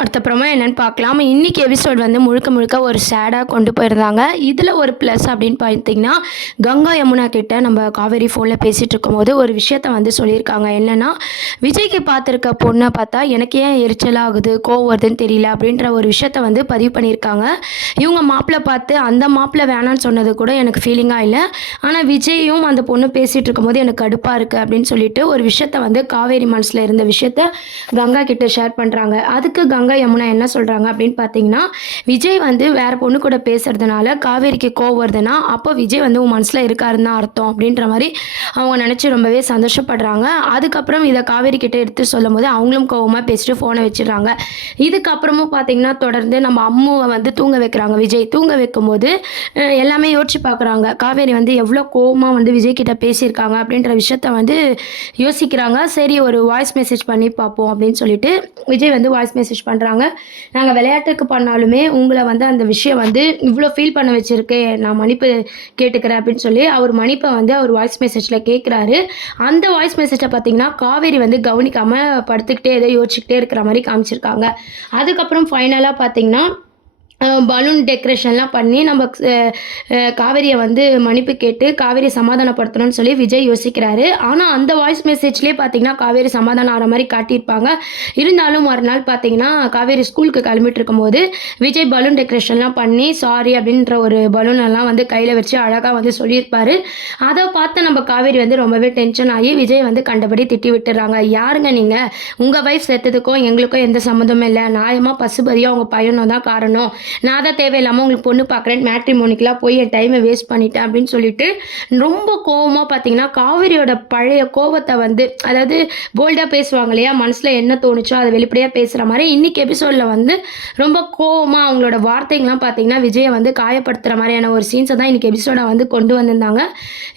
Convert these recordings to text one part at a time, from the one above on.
அடுத்தப்புறமா என்னன்னு பார்க்கலாம். இன்னைக்கு எபிசோட் வந்து முழுக்க முழுக்க ஒரு சேடாக கொண்டு போயிருந்தாங்க. இதில் ஒரு ப்ளஸ் அப்படின்னு பார்த்தீங்கன்னா, கங்கா யமுனா கிட்ட நம்ம காவேரி ஃபோனில் பேசிகிட்டு இருக்கும்போது ஒரு விஷயத்த வந்து சொல்லியிருக்காங்க. என்னென்னா, விஜய்க்கு பார்த்துருக்க பொண்ணை பார்த்தா எனக்கு ஏன் எரிச்சலாகுது, கோவம் வருதுன்னு தெரியல அப்படின்ற ஒரு விஷயத்த வந்து பதிவு பண்ணியிருக்காங்க. இவங்க மாப்பிள்ளை பார்த்து அந்த மாப்பிள்ளை வேணான்னு சொன்னது கூட எனக்கு ஃபீலிங்காக இல்லை. ஆனால் விஜயும் அந்த பொண்ணு பேசிகிட்டு இருக்கும்போது எனக்கு கடுப்பாக இருக்குது அப்படின்னு சொல்லிட்டு ஒரு விஷயத்த வந்து காவேரி மனசில் இருந்த விஷயத்த கங்கா கிட்ட ஷேர் பண்ணுறாங்க. அதுக்கு கங்கா யமுனா என்ன சொல்கிறாங்க அப்படின்னு பார்த்தீங்கன்னா, விஜய் வந்து வேற பொண்ணு கூட பேசுறதுனால காவேரிக்கு கோவம் வருதுன்னா, அப்போ விஜய் வந்து உன் மனசில் இருக்காருன்னு தான் அர்த்தம் அப்படின்ற மாதிரி அவங்க நினச்சி ரொம்பவே சந்தோஷப்படுறாங்க. அதுக்கப்புறம் இதை காவேரி கிட்ட எடுத்து சொல்லும் போது அவங்களும் கோவமாக பேசிட்டு ஃபோனை வச்சிடுறாங்க. இதுக்கப்புறமும் பார்த்தீங்கன்னா தொடர்ந்து நம்ம அம்முவை வந்து தூங்க வைக்கிறாங்க. விஜய் தூங்க வைக்கும்போது எல்லாமே யோசிச்சு பார்க்குறாங்க. காவேரி வந்து எவ்வளோ கோவமாக வந்து விஜய் கிட்ட பேசியிருக்காங்க அப்படின்ற விஷயத்த வந்து யோசிக்கிறாங்க. சரி ஒரு வாய்ஸ் மெசேஜ் பண்ணி பார்ப்போம் அப்படின்னு சொல்லிட்டு விஜய் வந்து வாய்ஸ் மெசேஜ் பண்ணுறாங்க. நாங்கள் விளையாட்டுக்கு பண்ணாலுமே உங்களை வந்து அந்த விஷயம் வந்து இவ்வளோ ஃபீல் பண்ண வச்சுருக்கு, நான் மன்னிப்பு கேட்டுக்கிறேன் அப்படின்னு சொல்லி அவர் மன்னிப்பை வந்து அவர் வாய்ஸ் மெசேஜில் கேட்குறாரு. அந்த வாய்ஸ் மெசேஜை பார்த்தீங்கன்னா காவேரி வந்து கவனிக்காமல் படுத்துக்கிட்டே ஏதோ யோசிச்சுக்கிட்டே இருக்கிற மாதிரி காமிச்சிருக்காங்க. அதுக்கப்புறம் ஃபைனலாக பார்த்தீங்கன்னா பலூன் டெக்கரேஷன்லாம் பண்ணி நம்ம காவேரியை வந்து மன்னிப்பு கேட்டு காவேரியை சமாதானப்படுத்தணும்னு சொல்லி விஜய் யோசிக்கிறாரு. ஆனால் அந்த வாய்ஸ் மெசேஜ்லேயே பார்த்தீங்கன்னா காவேரி சமாதானம் ஆகிற மாதிரி காட்டியிருப்பாங்க. இருந்தாலும் மறுநாள் பார்த்தீங்கன்னா காவேரி ஸ்கூலுக்கு கிளம்பிட்டு இருக்கும்போது விஜய் பலூன் டெக்கரேஷன்லாம் பண்ணி சாரி அப்படின்ற ஒரு பலூன் எல்லாம் வந்து கையில் வச்சு அழகாக வந்து சொல்லியிருப்பாரு. அதை பார்த்து நம்ம காவேரி வந்து ரொம்பவே டென்ஷன் ஆகி விஜய் வந்து கண்டபடி திட்டி விட்டுறாங்க. யாருங்க நீங்கள், உங்கள் வைஃப் செத்ததுக்கும் எங்களுக்கும் எந்த சம்மந்தமும் இல்லை, நியாயமாக பசுபதியாக உங்கள் பையனும் தான் காரணம், நான் தான் தேவையில்லாமல் உங்களுக்கு பொண்ணு பார்க்குறேன் மேட்ரிமோனிக்கெலாம் போய் என் டைமை வேஸ்ட் பண்ணிட்டேன் அப்படின்னு சொல்லிட்டு ரொம்ப கோவமாக பார்த்தீங்கன்னா காவேரியோட பழைய கோவத்தை வந்து, அதாவது போல்டாக பேசுவாங்க இல்லையா, மனசில் என்ன தோணுச்சோ அதை வெளிப்படையாக பேசுகிற மாதிரி இன்றைக்கி எபிசோடில் வந்து ரொம்ப கோவமாக அவங்களோட வார்த்தைங்கள்லாம் பார்த்தீங்கன்னா விஜயை வந்து காயப்படுத்துகிற மாதிரியான ஒரு சீன்ஸை தான் இன்றைக்கி எபிசோடை வந்து கொண்டு வந்திருந்தாங்க.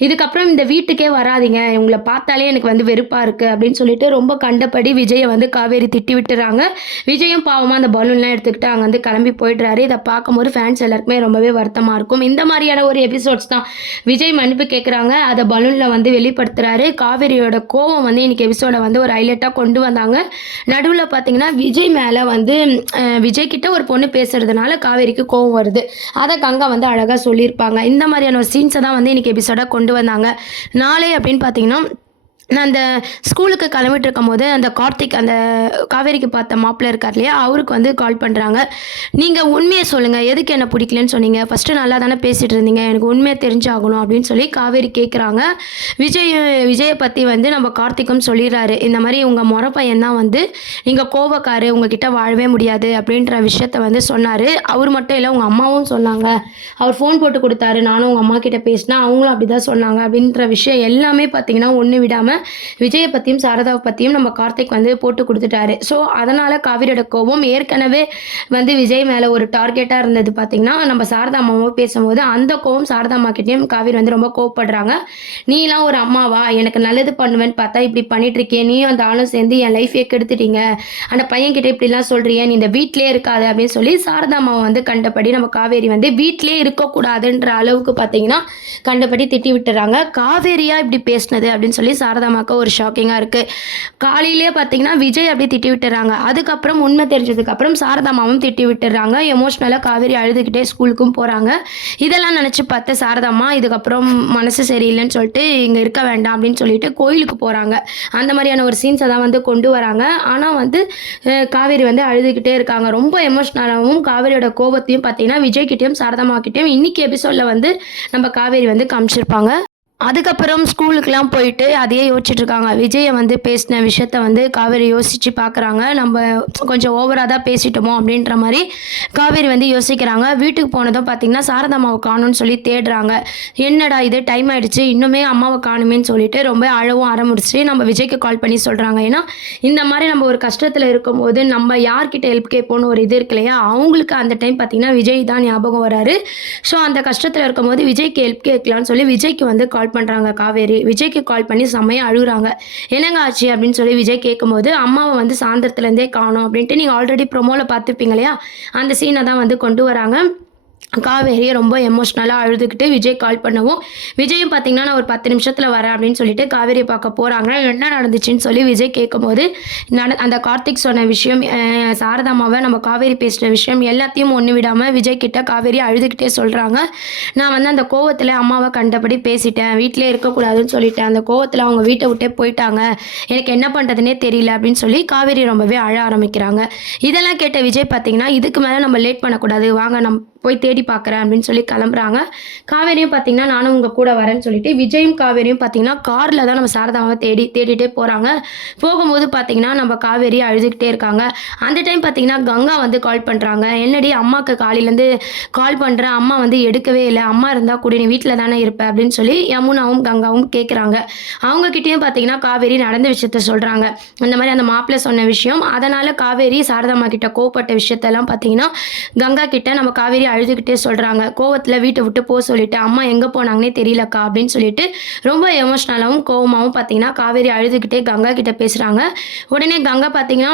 இதுக்கப்புறம் இந்த வீட்டுக்கே வராதிங்க, உங்களை பார்த்தாலே எனக்கு வந்து வெறுப்பாக இருக்குது அப்படின்னு சொல்லிட்டு ரொம்ப கண்டபடி விஜயை வந்து காவேரி திட்டி விட்டுறாங்க. விஜயும் பாவமாக அந்த பலூன்லாம் எடுத்துக்கிட்டு அங்கே வந்து கிளம்பி போயிடுறாரு. இதை பார்க்கும்போது ஃபேன்ஸ் எல்லாருக்குமே ரொம்பவே வருத்தமாக இருக்கும். இந்த மாதிரியான ஒரு எபிசோட்ஸ் தான். விஜய் மன்னிப்பு கேட்குறாங்க, அதை பலூனில் வந்து வெளிப்படுத்துகிறாரு. காவேரியோட கோவம் வந்து இன்றைக்கி எபிசோடை வந்து ஒரு ஹைலைட்டாக கொண்டு வந்தாங்க. நடுவில் பார்த்தீங்கன்னா விஜய் மேலே வந்து விஜய் கிட்ட ஒரு பொண்ணு பேசுறதுனால காவேரிக்கு கோவம் வருது. அதை கங்கா வந்து அழகாக சொல்லியிருப்பாங்க. இந்த மாதிரியான ஒரு சீன்ஸை தான் வந்து இன்றைக்கி எபிசோடாக கொண்டு வந்தாங்க. நாளை அப்படின்னு பார்த்தீங்கன்னா நான் அந்த ஸ்கூலுக்கு கிளம்பிட்டு இருக்கும்போது அந்த கார்த்திக் அந்த காவேரிக்கு பார்த்த மாப்பிள்ளை இருக்கார் இல்லையா, அவருக்கு வந்து கால் பண்ணுறாங்க. நீங்கள் உண்மையை சொல்லுங்கள், எதுக்கு என்ன பிடிக்கலன்னு சொன்னீங்க, ஃபஸ்ட்டு நல்லா தானே பேசிகிட்டு இருந்தீங்க, எனக்கு உண்மையை தெரிஞ்சாகணும் அப்படின்னு சொல்லி காவேரி கேட்குறாங்க. விஜயை பற்றி வந்து நம்ம கார்த்திக்கும் சொல்லிடுறாரு. இந்த மாதிரி உங்கள் முறை பையன் தான் வந்து நீங்கள் கோவக்காரு, உங்ககிட்ட வாழவே முடியாது அப்படின்ற விஷயத்த வந்து சொன்னார். அவர் மட்டும் இல்லை, உங்கள் அம்மாவும் சொன்னாங்க. அவர் ஃபோன் போட்டு கொடுத்தாரு, நானும் உங்கள் அம்மா கிட்ட பேசினா அவங்களும் அப்படி தான் சொன்னாங்க அப்படின்ற விஷயம் எல்லாமே பார்த்தீங்கன்னா ஒன்று விடாமல் விஜயை பற்றியும் சாரதாவை பற்றியும் நம்ம கார்த்திக் வந்து போட்டு கொடுத்துட்டாரு. ஸோ அதனால் காவிரியோட கோபம் ஏற்கனவே வந்து விஜய் மேலே ஒரு டார்கெட்டாக இருந்தது. பார்த்திங்கன்னா நம்ம சாரதா அம்மாவும் பேசும்போது அந்த கோபம் சாரதா அம்மா கிட்டேயும் காவிரி வந்து ரொம்ப கோவப்படுறாங்க. நீலாம் ஒரு அம்மாவா, எனக்கு நல்லது பண்ணுவேன்னு பார்த்தா இப்படி பண்ணிட்டு இருக்கே, நீயும் அந்த ஆளும் சேர்ந்து என் லைஃபே கெடுத்துட்டீங்க, அந்த பையன்கிட்ட இப்படிலாம் சொல்கிறிய, நீ இந்த வீட்டிலே இருக்காது அப்படின்னு சொல்லி சாரதா அம்மாவை வந்து கண்டபடி நம்ம காவேரி வந்து வீட்டிலே இருக்கக்கூடாதுன்ற அளவுக்கு பார்த்தீங்கன்னா கண்டபடி திட்டி விட்டுறாங்க. காவேரியா இப்படி பேசினது அப்படின்னு சொல்லி சாரதா அம்மாவுக்கு ஒரு ஷாக்கிங்காக இருக்குது. காலையிலே பார்த்தீங்கன்னா விஜய் அப்படியே திட்டி விட்டுறாங்க. அதுக்கப்புறம் உண்மை தெரிஞ்சதுக்கப்புறம் சாரதாமாவும் திட்டி விட்டுறாங்க. எமோஷ்னலாக காவேரி அழுதுகிட்டே ஸ்கூலுக்கும் போகிறாங்க. இதெல்லாம் நினச்சி பார்த்து சாரதாம்மா இதுக்கப்புறம் மனசு சரியில்லைன்னு சொல்லிட்டு இங்கே இருக்க வேண்டாம் அப்படின்னு சொல்லிட்டு கோயிலுக்கு போகிறாங்க. அந்த மாதிரியான ஒரு சீன்ஸை தான் வந்து கொண்டு வராங்க. ஆனால் வந்து காவேரி வந்து அழுதுகிட்டே இருக்காங்க. ரொம்ப எமோஷ்னலாகவும் காவேரியோட கோபத்தையும் பார்த்தீங்கன்னா விஜய்கிட்டையும் சாரதாமாக்கிட்டையும் இன்றைக்கி எபிசோடில் வந்து நம்ம காவேரி வந்து காமிச்சிருப்பாங்க. அதுக்கப்புறம் ஸ்கூலுக்கெலாம் போயிட்டு அதையே யோசிச்சுட்டு இருக்காங்க. விஜயை வந்து பேசின விஷயத்த வந்து காவேரி யோசித்து பார்க்குறாங்க. நம்ம கொஞ்சம் ஓவராக தான் பேசிட்டோமோ அப்படின்ற மாதிரி காவேரி வந்து யோசிக்கிறாங்க. வீட்டுக்கு போனதும் பார்த்திங்கன்னா சாரதா அம்மாவை காணும்னு சொல்லி தேடுறாங்க. என்னடா இது டைம் ஆகிடுச்சு இன்னுமே அம்மாவை காணுமேன்னு சொல்லிட்டு ரொம்ப அழவும் ஆரம்பிச்சு நம்ம விஜய்க்கு கால் பண்ணி சொல்கிறாங்க. ஏன்னா இந்த மாதிரி நம்ம ஒரு கஷ்டத்தில் இருக்கும்போது நம்ம யார்கிட்ட ஹெல்ப் கேட்போன்னு ஒரு இது இருக்கு இல்லையா, அவங்களுக்கு அந்த டைம் பார்த்திங்கன்னா விஜய் தான் ஞாபகம் வராரு. ஸோ அந்த கஷ்டத்தில் இருக்கும்போது விஜய்க்கு ஹெல்ப் கேட்கலான்னு சொல்லி விஜய்க்கு வந்து கால் பண்ணுறாங்க காவேரி. விஜய்க்கு கால் பண்ணி செம்மையாக அழுகுறாங்க. என்னங்க ஆச்சு அப்படின்னு சொல்லி விஜய் கேட்கும்போது அம்மாவை வந்து சாயந்தரத்துலேருந்தே காணோம் அப்படின்ட்டு நீங்கள் ஆல்ரெடி ப்ரொமோவில் பார்த்துருப்பீங்க இல்லையா, அந்த சீனை தான் வந்து கொண்டு வராங்க. காவேரி ரொம்ப எமோஷ்னலாக அழுதுகிட்டு விஜய் கால் பண்ணவும், விஜயும் பார்த்தீங்கன்னா நான் ஒரு 10 நிமிஷத்தில் வரேன் அப்படின்னு சொல்லிட்டு காவேரியை பார்க்க போகிறாங்க. என்ன நடந்துச்சுன்னு சொல்லி விஜய் கேட்கும்போது அந்த கார்த்திக் சொன்ன விஷயம், சாரதாமாவை நம்ம காவேரி பேசின விஷயம் எல்லாத்தையும் ஒன்று விடாமல் விஜய் கிட்ட காவேரி அழுதுகிட்டே சொல்கிறாங்க. நான் வந்து அந்த கோவத்தில் அம்மாவை கண்டபடி பேசிட்டேன், வீட்டிலே இருக்கக்கூடாதுன்னு சொல்லிட்டேன், அந்த கோவத்தில் அவங்க வீட்டை விட்டே போயிட்டாங்க, எனக்கு என்ன பண்ணுறதுனே தெரியல அப்படின்னு சொல்லி காவேரி ரொம்பவே அழ ஆரம்பிக்கிறாங்க. இதெல்லாம் கேட்ட விஜய் பார்த்தீங்கன்னா இதுக்கு மேலே நம்ம லேட் பண்ணக்கூடாது, வாங்க நம்ம போய் தேடி பார்க்குறேன் அப்படின்னு சொல்லி கிளம்புறாங்க. காவேரியும் பார்த்தீங்கன்னா நானும் உங்கள் கூட வரேன்னு சொல்லிட்டு விஜயும் காவேரியும் பார்த்தீங்கன்னா காரில் தான் நம்ம சாரதாவை தேடிட்டே போகிறாங்க. போகும்போது பார்த்தீங்கன்னா நம்ம காவேரி அழுதுகிட்டே இருக்காங்க. அந்த டைம் பார்த்தீங்கன்னா கங்கா வந்து கால் பண்ணுறாங்க. என்னடி அம்மாவுக்கு காலையிலேருந்து கால் பண்ணுறேன், அம்மா வந்து எடுக்கவே இல்லை, அம்மா இருந்தால் கூட நீ வீட்டில் தானே இருப்ப அப்படின்னு சொல்லி யமுனாவும் கங்காவும் கேட்குறாங்க. அவங்கக்கிட்டேயும் பார்த்தீங்கன்னா காவேரி நடந்த விஷயத்த சொல்கிறாங்க. அந்த மாதிரி அந்த மாப்பிள்ளை சொன்ன விஷயம், அதனால் காவேரி சாரதாம்மா கிட்ட கோவப்பட்ட விஷயத்தெல்லாம் பார்த்தீங்கன்னா கங்கா கிட்ட நம்ம காவேரி அழுதுகிட்டே சொல்கிறாங்க. கோவத்தில் வீட்டை விட்டு போக சொல்லிட்டு அம்மா எங்கே போனாங்கன்னே தெரியலக்கா அப்படின்னு சொல்லிட்டு ரொம்ப எமோஷ்னலாகவும் கோவமாகவும் பார்த்தீங்கன்னா காவேரி அழுதுகிட்டே கங்கா கிட்ட பேசுகிறாங்க. உடனே கங்கா பார்த்தீங்கன்னா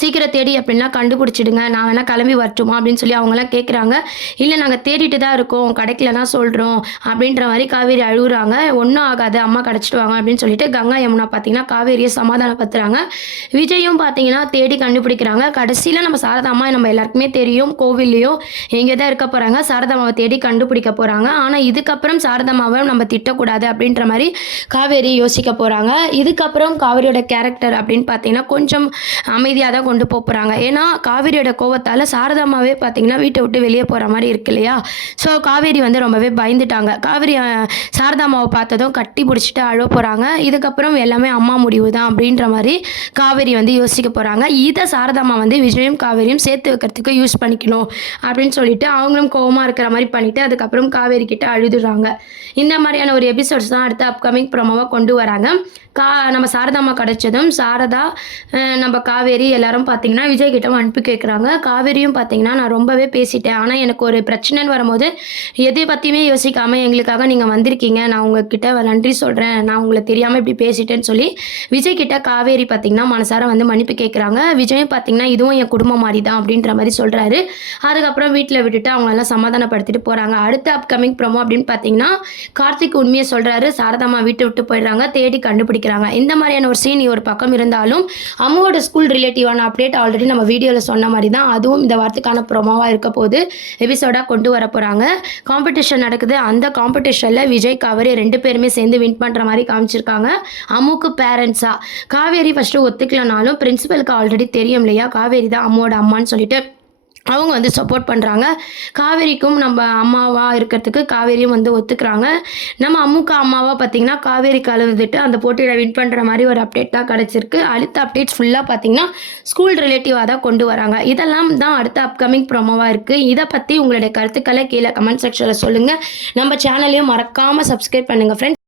சீக்கிரம் தேடி அப்படின்னா கண்டுபிடிச்சிடுங்க, நான் வேணால் கிளம்பி வரட்டுமா அப்படின்னு சொல்லி அவங்களாம் கேட்குறாங்க. இல்லை நாங்கள் தேடிட்டு தான் இருக்கோம், கிடைக்கல தான் சொல்கிறோம் அப்படின்ற மாதிரி காவேரி அழுகுறாங்க. ஒன்றும் ஆகாது, அம்மா கிடச்சிட்டு வாங்க அப்படின்னு சொல்லிட்டு கங்கா யமுனா பார்த்தீங்கன்னா காவேரியை சமாதானப்படுத்துகிறாங்க. விஜயும் பார்த்தீங்கன்னா தேடி கண்டுபிடிக்கிறாங்க. கடைசியில் நம்ம சாரதாம்மா நம்ம எல்லாருக்குமே தெரியும் கோவில்லையோ எங்கே தான் இருக்க போகிறாங்க, சாரதாம்மாவை தேடி கண்டுபிடிக்க போகிறாங்க. ஆனால் இதுக்கப்புறம் சாரதாம்மாவை நம்ம திட்டக்கூடாது அப்படின்ற மாதிரி காவேரி யோசிக்க போகிறாங்க. இதுக்கப்புறம் காவேரியோட கேரக்டர் அப்படின்னு பார்த்தீங்கன்னா கொஞ்சம் அமைதியாக தான் கொண்டு போகிறாங்க. ஏன்னா காவேரியோட கோவத்தால் சாரதாம்மாவே பார்த்தீங்கன்னா வீட்டை விட்டு வெளியே போகிற மாதிரி இருக்கு இல்லையா. ஸோ காவேரி வந்து ரொம்பவே பயந்துட்டாங்க. காவேரி சாரதாம்மாவை பார்த்ததும் கட்டி பிடிச்சிட்டு அழ போகிறாங்க. இதுக்கப்புறம் எல்லாமே அம்மா முடிவு தான் அப்படின்ற மாதிரி காவேரி வந்து யோசிக்க போகிறாங்க. இதை சாரதாம்மா வந்து விஜயும் காவேரியும் சேர்த்து வைக்கிறதுக்கு யூஸ் பண்ணிக்கணும் அப்படின்னு சொல்லிட்டு அவங்களும் கோவமாக இருக்கிற மாதிரி பண்ணிவிட்டு அதுக்கப்புறம் காவேரி கிட்ட அழுதுறாங்க. இந்த மாதிரியான ஒரு எபிசோட்ஸ் தான் அடுத்த அப்கமிங் ப்ரோமோவாக கொண்டு வராங்க. நம்ம சாரதாம்மா கிடச்சதும் சாரதா நம்ம காவேரி எல்லாரும் பார்த்தீங்கன்னா விஜய் கிட்ட அனுப்பி கேட்குறாங்க. காவேரியும் பார்த்தீங்கன்னா நான் ரொம்பவே பேசிட்டேன், ஆனால் எனக்கு ஒரு பிரச்சனைன்னு வரும்போது எதை பற்றியுமே யோசிக்காமல் எங்களுக்காக நீங்கள் வந்திருக்கீங்க, நான் உங்ககிட்ட நன்றி சொல்கிறேன், நான் உங்களை தெரியாமல் இப்படி பேசிட்டேன்னு சொல்லி விஜய் கிட்ட காவேரி பார்த்தீங்கன்னா மனசார வந்து மன்னிப்பு கேட்குறாங்க. விஜயும் பார்த்தீங்கன்னா இதுவும் என் குடும்பம் மாதிரி தான் அப்படின்ற மாதிரி சொல்கிறாரு. அதுக்கப்புறம் வீட்டில் விட்டுட்டு அவங்களெல்லாம் சமாதானப்படுத்திட்டு போகிறாங்க. அடுத்த அப்கமிங் ப்ரோமோ அப்படின்னு பார்த்தீங்கன்னா கார்த்திக் உண்மையை சொல்கிறாரு. சாரதாம்மா வீட்டை விட்டு போயிடுறாங்க, தேடி கண்டுபிடிக்கிறாங்க. இந்த மாதிரியான ஒரு சீன் ஒரு பக்கம் இருந்தாலும் அம்மாவோட ஸ்கூல் ரிலேட்டிவான அப்டேட் ஆல்ரெடி நம்ம வீடியோவில் சொன்ன மாதிரி தான் அதுவும் இந்த வாரத்துக்கான ப்ரோமோவாக இருக்க போது எபிசோடாக கொண்டு வர போகிறாங்க. காம்படிஷன் நடக்குது. அந்த காம்படிஷனில் விஜய் காவேரி 2 பேருமே சேர்ந்து வின் பண்ணுற மாதிரி காமிச்சிருக்காங்க. அம்முக்கு பேரண்ட்ஸாக காவேரி ஃபஸ்ட்டு ஒத்துக்கலனாலும் பிரின்சிபலுக்கு ஆல்ரெடி தெரியும் இல்லையா காவேரி தான் அம்மாவோட அம்மான்னு சொல்லிட்டு அவங்க வந்து சப்போர்ட் பண்ணுறாங்க. காவேரிக்கும் நம்ம அம்மாவாக இருக்கிறதுக்கு காவேரியும் வந்து ஒத்துக்கிறாங்க. நம்ம அம்முக்கு அம்மாவாக பார்த்திங்கன்னா காவேரி கலந்துட்டு அந்த போட்டியில் வின் பண்ணுற மாதிரி ஒரு அப்டேட் தான் கிடச்சிருக்கு. அடுத்த அப்டேட்ஸ் ஃபுல்லாக பார்த்திங்கன்னா ஸ்கூல் ரிலேட்டிவாக தான் கொண்டு வராங்க. இதெல்லாம் தான் அடுத்த அப்கமிங் ப்ரோமோவாக இருக்குது. இதை பற்றி உங்களுடைய கருத்துக்களை கீழே கமெண்ட் செக்ஷனில் சொல்லுங்கள். நம்ம சேனலையும் மறக்காமல் சப்ஸ்கிரைப் பண்ணுங்கள் ஃப்ரெண்ட்ஸ்.